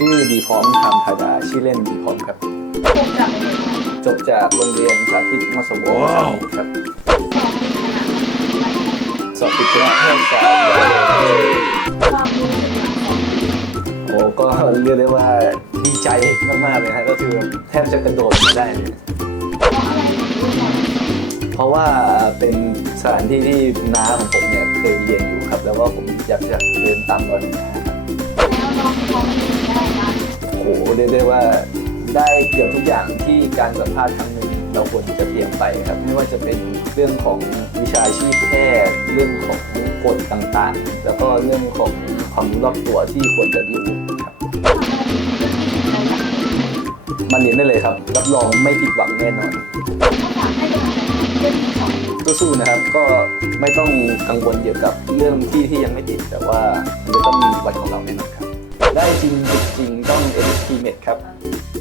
ชื่อดีพร้อมคำธาดาชื่อเล่นดีพร้อมครับ ผมกลับไปเลยค่ะจบจากโรงเรียนสาธิตมสวครับสองปีขนาดสอบติดคณะแพทยศาสตร์ความรู้สึกหลังสองโอ้ก็เรียกได้ว่าดีใจมากๆเลยฮะก็คือแทบจะกระโดดได้เลย เพราะอะไรถึงรู้ก่อนเพราะว่าเป็นสถานที่ที่น้าของผมเนี่ยเคยเรียนอยู่ครับ แล้วก็ผมอยากจะเดินตามรอยน้า เรียกได้ว่าได้เกือบทุกอย่างที่การสัมภาษณ์ครั้งหนึ่งเราควรจะเตรียมไปครับไม่ว่าจะเป็นเรื่องของวิชาชีพแพทย์เรื่องของกฎต่างๆ แล้วก็เรื่องของความรู้รอบตัวที่ควรจะรู้ครับมาเรียนได้เลยครับ รับรองไม่ผิดหวังแน่นอนกให้กำลังใจเรื่องที่สองสู้ๆนะครับก็ไม่ต้องกังวลเกี่ยวกับเรื่องที่ที่ยังไม่ติด แต่ว่ามันจะต้องมีวันของเราแน่นอนครับ ได้จริง ติดจริงต้อง NST Med ครับ